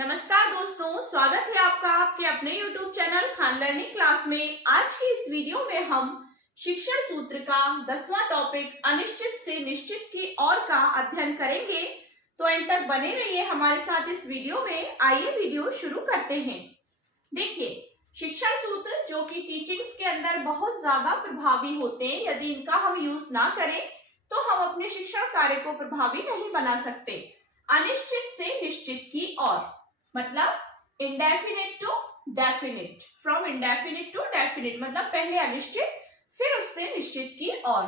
नमस्कार दोस्तों, स्वागत है आपका आपके अपने YouTube channel Khan learning class में। आज की इस वीडियो में हम शिक्षण सूत्र का 10वां टॉपिक अनिश्चित से निश्चित की ओर का अध्ययन करेंगे। तो एंड तक बने रहिए हमारे साथ इस वीडियो में। आइए वीडियो शुरू करते हैं। देखिए, शिक्षण सूत्र जो कि टीचिंग्स के अंदर बहुत ज्यादा प्रभावी होते हैं, यदि इनका हम यूज ना करें तो हम अपने शिक्षण कार्य को प्रभावी नहीं बना सकते। अनिश्चित से निश्चित की ओर मतलब indefinite to definite, from indefinite to definite मतलब पहले अनिश्चित फिर उससे निश्चित की ओर।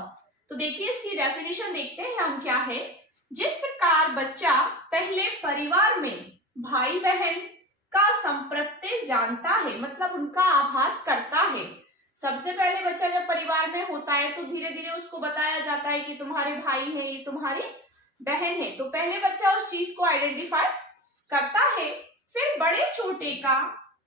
तो देखिए, इसकी डेफिनेशन देखते हैं हम क्या है। जिस प्रकार बच्चा पहले परिवार में भाई बहन का संप्रत्यय जानता है, मतलब उनका आभास करता है। सबसे पहले बच्चा जब परिवार में होता है तो धीरे धीरे उसको बताया जाता है कि तुम्हारे भाई है, ये तुम्हारी बहन है। तो पहले बच्चा उस चीज को आइडेंटिफाई करता है, फिर बड़े छोटे का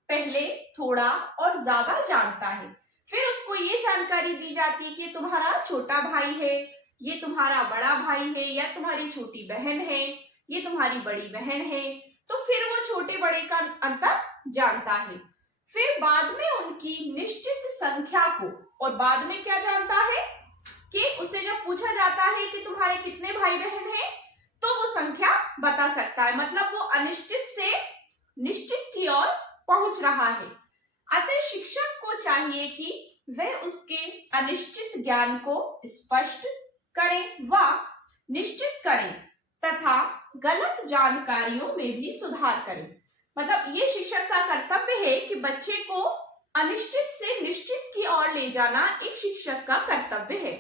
पहले थोड़ा और ज्यादा जानता है। फिर उसको ये जानकारी दी जाती है कि तुम्हारा छोटा भाई है, ये तुम्हारा बड़ा भाई है, या तुम्हारी छोटी बहन है, ये तुम्हारी बड़ी बहन है। तो फिर वो छोटे बड़े का अंतर जानता है। फिर बाद में उनकी निश्चित संख्या को, और बाद में क्या जानता है कि उससे जब पूछा जाता है कि तुम्हारे कितने भाई बहन हैं, तो वो संख्या बता सकता है। मतलब वो अनिश्चित से निश्चित की ओर पहुंच रहा है। अतः शिक्षक को चाहिए कि वह उसके अनिश्चित ज्ञान को स्पष्ट करें व निश्चित करें तथा गलत जानकारियों में भी सुधार करें। मतलब ये शिक्षक का कर्तव्य है कि बच्चे को अनिश्चित से निश्चित की ओर ले जाना एक शिक्षक का कर्तव्य है।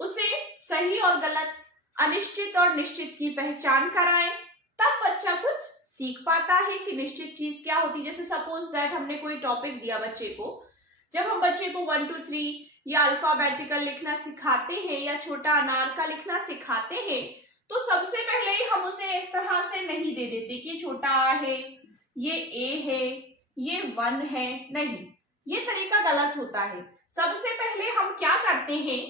उसे सही और गलत, अनिश्चित और निश्चित की पहचान कराएं, तब बच्चा कुछ सीख पाता है कि निश्चित चीज क्या होती है। जैसे सपोज दैट हमने कोई टॉपिक दिया बच्चे को, जब हम बच्चे को 1 2 3 या अल्फाबेटिकल लिखना सिखाते हैं या छोटा अनार का लिखना सिखाते हैं, तो सबसे पहले ही हम उसे इस तरह से नहीं दे देते कि छोटा आ है, ये ए है, ये 1 है। नहीं, ये तरीका गलत होता है। सबसे पहले हम क्या करते हैं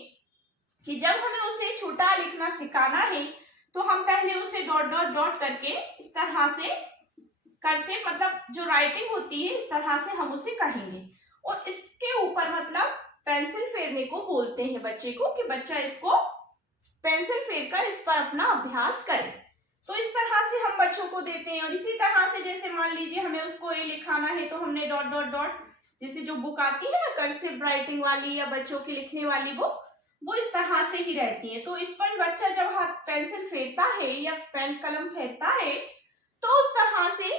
कि जब हमें उसे छोटा लिखना सिखाना है तो हम पहले उसे डॉट डॉट डॉट करके इस तरह से कर्सिव, मतलब जो राइटिंग होती है, इस तरह से हम उसे कहेंगे। और इसके ऊपर मतलब पेंसिल फेरने को बोलते हैं बच्चे को, कि बच्चा इसको पेंसिल फेर कर इस पर अपना अभ्यास करे। तो इस तरह से हम बच्चों को देते हैं। और इसी तरह से जैसे मान लीजिए हमें उसको ए लिखाना है तो हमने डॉट डॉट डॉट, जैसे जो बुक आती है ना कर्सिव राइटिंग वाली या बच्चों की लिखने वाली बुक, वो इस तरह से ही रहती है। तो इस पर बच्चा जब हाथ पेंसिल फेरता है या पेन कलम फेरता है तो उस तरह से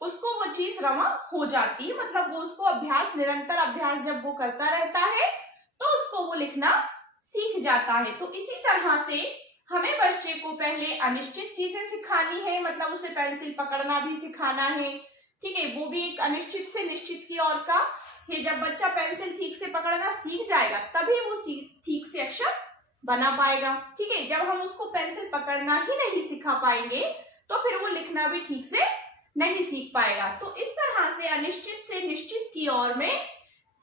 उसको वो चीज रमा हो जाती है। मतलब वो उसको अभ्यास, निरंतर अभ्यास जब वो करता रहता है तो उसको वो लिखना सीख जाता है। तो इसी तरह से हमें बच्चे को पहले अनिश्चित चीजें सिखानी है, मतलब उसे पेंसिल पकड़ना भी सिखाना है। ठीक है, वो भी एक अनिश्चित से निश्चित की ओर का है। जब बच्चा पेंसिल ठीक से पकड़ना सीख जाएगा तभी वो ठीक से अक्षर बना पाएगा। ठीक है, जब हम उसको पेंसिल पकड़ना ही नहीं सिखा पाएंगे तो फिर वो लिखना भी ठीक से नहीं सीख पाएगा। तो इस तरह से अनिश्चित से निश्चित की ओर में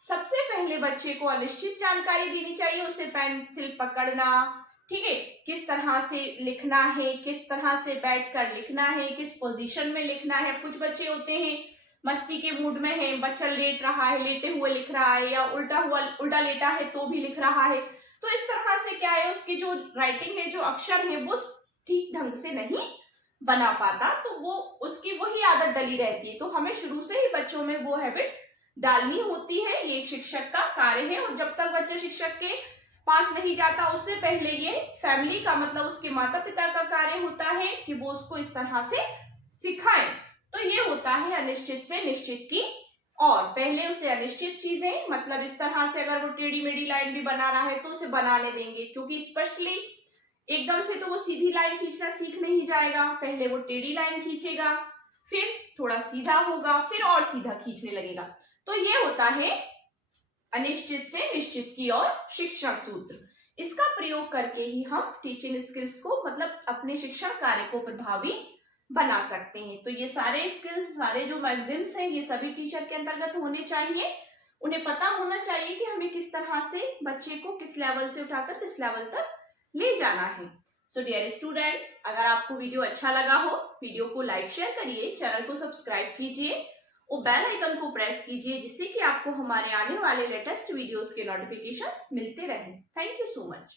सबसे पहले बच्चे को अनिश्चित जानकारी देनी चाहिए, उसे पेंसिल पकड़ना, ठीक है, किस तरह से लिखना है, किस तरह से बैठकर लिखना है, किस पोजीशन में लिखना है। कुछ बच्चे होते हैं मस्ती के मूड में है, बच्चा लेट रहा है, लेटे हुए लिख रहा है, या उल्टा लेटा है तो भी लिख रहा है। तो इस तरह से क्या है, उसकी जो राइटिंग है, जो अक्षर है, वो ठीक ढंग से नहीं बना पाता। तो वो उसकी वही आदत डली रहती है। तो हमें शुरू से ही बच्चों में वो हैबिट डालनी होती है। ये एक शिक्षक का कार्य है। और जब तक बच्चा शिक्षक के पास नहीं जाता उससे पहले ये फैमिली का, मतलब उसके माता पिता का कार्य होता है कि वो उसको इस तरह से सिखाएं। तो ये होता है अनिश्चित से निश्चित की ओर। पहले उसे अनिश्चित चीजें, मतलब इस तरह से अगर वो टेढ़ी मेढ़ी लाइन भी बना रहा है तो उसे बनाने देंगे, क्योंकि स्पष्टली एकदम से तो वो सीधी लाइन खींचना सीख नहीं जाएगा। पहले वो टेढ़ी लाइन खींचेगा, फिर थोड़ा सीधा होगा, फिर और सीधा खींचने लगेगा। तो ये होता है अनिश्चित से निश्चित की ओर शिक्षण सूत्र। इसका प्रयोग करके ही हम टीचिंग स्किल्स को, मतलब अपने शिक्षण कार्य को प्रभावी बना सकते हैं। तो ये सारे स्किल्स, सारे जो मैगजीन्स हैं, ये सभी टीचर के अंतर्गत होने चाहिए। उन्हें पता होना चाहिए कि हमें किस तरह से बच्चे को किस लेवल से उठाकर किस लेवल तक ले जाना है। सो डियर स्टूडेंट्स, अगर आपको वीडियो अच्छा लगा हो, वीडियो को लाइक शेयर करिए, चैनल को सब्सक्राइब कीजिए और बेल आइकन को प्रेस कीजिए, जिससे कि आपको हमारे आने वाले लेटेस्ट वीडियोस के नोटिफिकेशंस मिलते रहें। Thank you so much.